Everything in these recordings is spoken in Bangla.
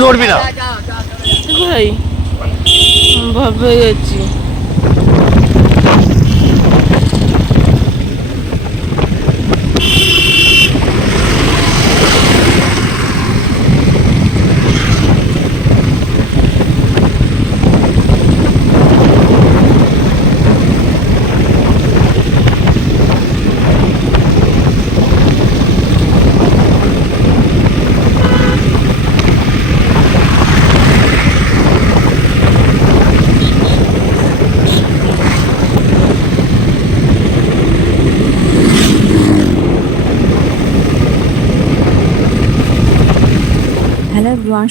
নড়বি না। ভাই ভাবে যাচ্ছি।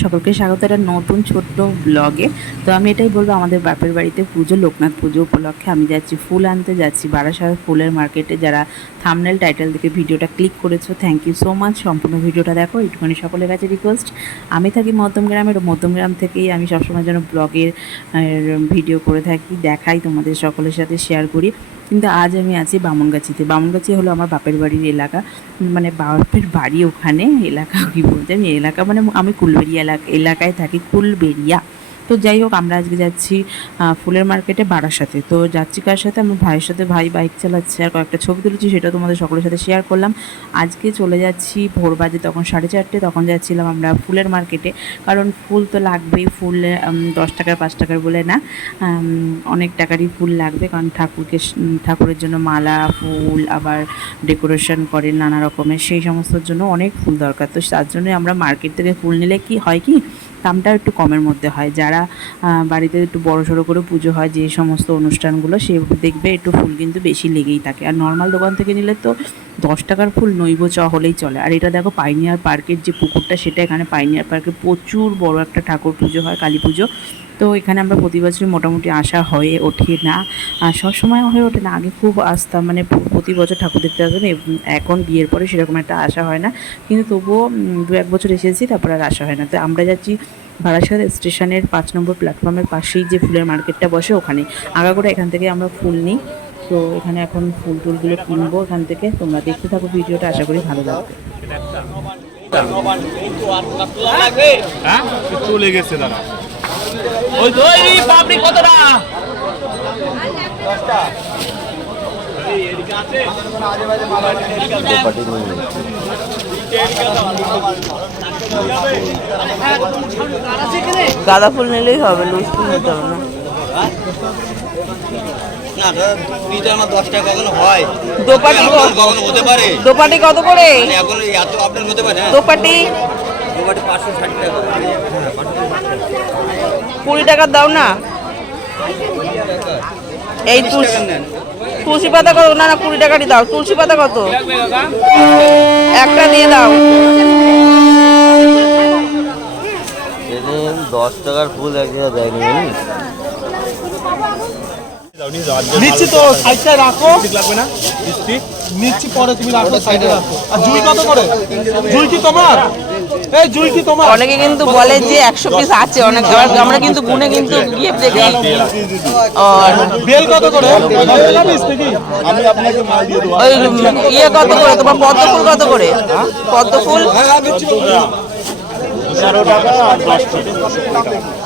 সকলকে স্বাগত। একটা নতুন ছোট্ট ব্লগে তো আমি এটাই বলব, আমাদের বাপের বাড়িতে পুজো, লোকনাথ পুজো উপলক্ষে আমি যাচ্ছি, ফুল আনতে যাচ্ছি। বারাসাত ফুলের মার্কেটে যারা থামনেল টাইটেল থেকে ভিডিওটা ক্লিক করেছ থ্যাংক ইউ সো মাচ সম্পূর্ণ ভিডিওটা দেখো, একটুখানি সকলের কাছে রিকোয়েস্ট আমি থাকি মধ্যমগ্রামের মধ্যমগ্রাম থেকেই আমি সবসময় যেন ব্লগের ভিডিও করে থাকি, দেখাই তোমাদের সকলের সাথে শেয়ার করি। কিন্তু আজ আমি আছি বামনগাছিতে। বামনগাছি হলো আমার বাপের বাড়ির এলাকা। মানে বাপের বাড়ি ওখানে, এলাকা কি বলতে? আমি এলাকা মানে আমি কুলবেরিয়া এলাকা এলাকায় থাকি, কুলবেড়িয়া। তো যাই হোক, আমরা আজকে যাচ্ছি ফুলের মার্কেটে বাড়ার সাথে তো যাচ্ছি কার সাথে? আমার ভাইয়ের সাথে। ভাই বাইক চালাচ্ছে। আর কয়েকটা ছবি তুলেছি সেটা তোমাদের সকলের সাথে শেয়ার করলাম। আজকে চলে যাচ্ছি ভোর বাজে তখন সাড়ে চারটে, তখন যাচ্ছিলাম আমরা ফুলের মার্কেটে কারণ ফুল তো লাগবেই, ফুল দশ টাকার, পাঁচ টাকার বলে না। অনেক টাকারই ফুল লাগবে। কারণ ঠাকুরকে ঠাকুরের জন্য মালা, ফুল, আবার ডেকোরেশন করে নানা রকমের। সেই সমস্তর জন্য অনেক ফুল দরকার। তো তার জন্য আমরা মার্কেট থেকে ফুল নিলে কি হয় কি দামটা একটু কমের মধ্যে হয়। যারা বাড়িতে একটু বড় সড়ো করে পুজো হয়, যে সমস্ত অনুষ্ঠানগুলো, সে দেখবে একটু ফুল কিন্তু বেশি লেগেই থাকে। আর নর্মাল দোকান থেকে নিলে তো দশ টাকার ফুল নৈব চ হলেই চলে। আর এটা দেখো পাইনিয়ার পার্কের যে পুকুরটা, সেটা এখানে পাইনিয়ার পার্কে প্রচুর বড় একটা ঠাকুর পুজো হয়, কালী পুজো। তো এখানে আমরা প্রতি বছরই মোটামুটি আসা হয়ে ওঠে না। আর সবসময় হয়ে ওঠে না, আগে খুব আসতাম মানে প্রতি বছর ঠাকুর দেখতে এব- এখন বিয়ের পরে সেরকম একটা আসা হয় না। কিন্তু তবুও দু এক বছর এসেছি, তারপর আর আসা হয় না। তো আমরা যাচ্ছি বারাসাত স্টেশনের পাঁচ নম্বর প্ল্যাটফর্মের পাশেই যে ফুলের মার্কেটটা বসে, ওখানে। আগাগোড়া এখান থেকে আমরা ফুল নিই। তো এখানে এখন ফুল টুলগুলো কিনবো এখান থেকে। তোমরা দেখতে থাকো ভিডিওটা, আশা করি ভালো লাগবে। হ্যাঁ? চলে গেছে দাদা। ওই তো এই পাপড়ি কতটা গাঁদা ফুল নিলেই হবে লুজ ফুল নিতে হবে না। না পিজার আমার দশ কখনো হয়। দোপাটি কত করে? মানে এখন এত আপনার হতে পারে হ্যাঁ। দোপাটি? পাঁচশো ষাট টাকা কুড়ি টাকা দাও না। এই তুলসী তুলসী পাতা কত? না না, কুড়ি টাকারই দাও। তুলসী পাতা কত? একটা দিয়ে দাও। দশ টাকার ফুল এক জায়গায় দেয়নি নিচ্ছি তো সাইডটা রাখো লাগবে না? নিচ্ছি পরে তুমি রাখো সাইডে রাখো। আর জুই কত করে? জুই কি তোমার? এই জুই কি তোমার? অনেকে কিন্তু বলে যে একশো পিস আছে অনেক আমরা কিন্তু গুনে কিন্তু গিয়ে দেখি। আর বেল কত করে? ওই ইয়ে কত করে? তোমার পদ্ম ফুল কত করে? পদ্ম ফুল? না গোলাপ লাগবে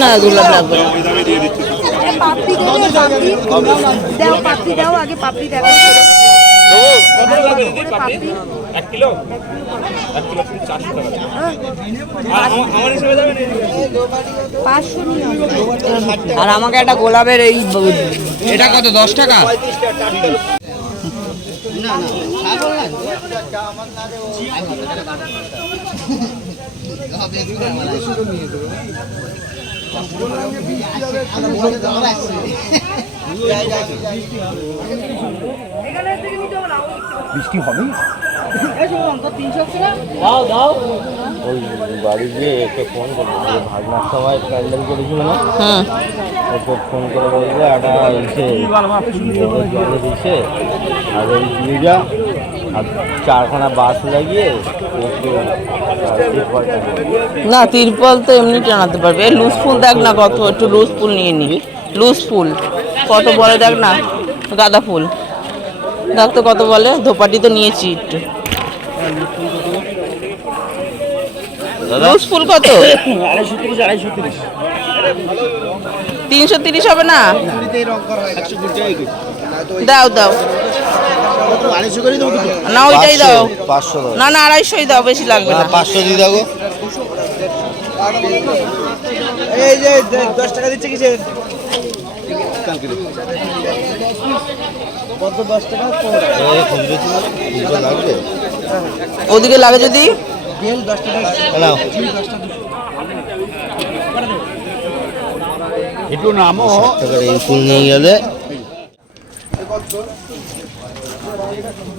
না পাপড়ি দেবে পাপড়ি দাও পাপড়ি দাও আগে পাপড়ি দেখো এক কিলো এক কিলো চারশো টাকা আমার হিসেবে যাবে। আর আমাকে একটা গোলাপের এই এটা কত দশ টাকা ওই বাড়ি গিয়ে একে ফোন করে যে ভাগনার সময় প্যান্ডেল করেছিল না? ওকে ফোন করে বলবে একটা এসে জলে দিচ্ছে আর এই দিয়ে যা। চারখানা বাস লাগিয়ে না তিরপল তো এমনি টানাতে পারবে। এই লুজ ফুল দেখ না কত একটু লুজ ফুল নিয়ে নি লুজ ফুল কত বলে দেখ না? গাঁদা ফুল। দেখ তো কত বলে ধোপাটি তো নিয়েছি একটু। লুজ ফুল কত? তিনশো তিরিশ হবে না? দাও দাও। না ওইটাই দাও। পাঁচশো না না আড়াইশোই দাও বেশি লাগবে না পাঁচশো দিয়ে দাও এই যে দশ টাকা দিচ্ছে কিসে ওদিকে লাগে যদি। একটু নামো। নিয়ে গেলে।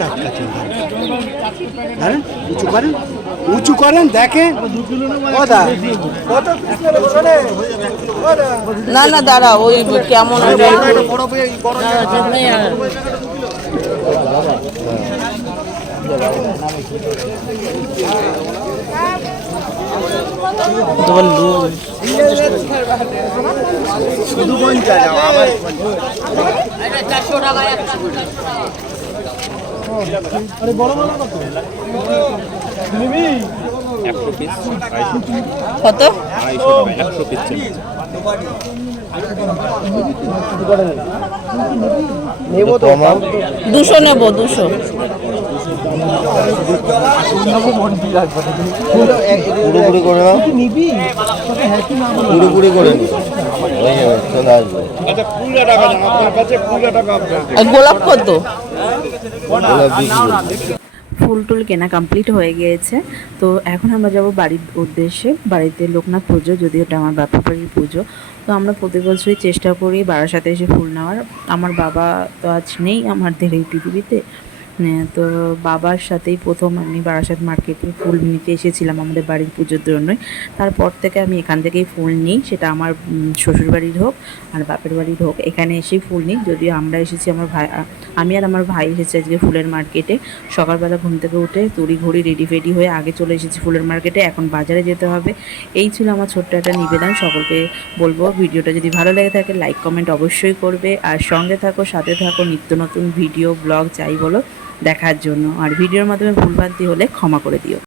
দেবো আর ব্যাগ উঁচু করেন উঁচু করেন দেখেন। না না দাঁড়া ওই কেমন শুধু পঞ্চাশ আরে বড় বড় কত? নিবি? পিস কত একশো পিস দুশো নেব দুশো। পুরোপুরি করে নাও। পুরোপুরি করে আচ্ছা গোলাপ কত? ফুল টুল কেনা কমপ্লিট হয়ে গিয়েছে। তো এখন আমরা যাব বাড়ির উদ্দেশ্যে। বাড়িতে লোকনাথ পুজো, যদিও এটা আমার বাপা বাড়ির পুজো। তো আমরা প্রতি বছরই চেষ্টা করি বারাসাতে এসে ফুল নেওয়ার। আমার বাবা তো আজ নেই, আমার এই পৃথিবীতে। তো বাবার সাথেই প্রথম আমি বারাসাত মার্কেটে ফুল নিতে এসেছিলাম আমাদের বাড়ির পুজোর জন্যই। তারপর থেকে আমি এখান থেকেই ফুল নিই, সেটা আমার শ্বশুর বাড়ির হোক আর বাপের বাড়ির হোক, এখানে এসেই ফুল নিই। যদিও আমরা এসেছি আমার ভাই আমি আর আমার ভাই এসেছি আজকে ফুলের মার্কেটে। সকালবেলা ঘুম থেকে উঠে তড়ি ঘড়ি রেডি ফেডি হয়ে আগে চলে এসেছি ফুলের মার্কেটে। এখন বাজারে যেতে হবে। এই ছিল আমার ছোট্ট একটা নিবেদন। সকলকে বলব, ভিডিওটা যদি ভালো লেগে থাকে লাইক কমেন্ট অবশ্যই করবে। আর সঙ্গে থাকো, সাথে থাকো, নিত্য নতুন ভিডিও ব্লগ যাই বলো। দেখার জন্য। আর ভিডিওর মাধ্যমে ভুলভ্রান্তি হলে ক্ষমা করে দিও।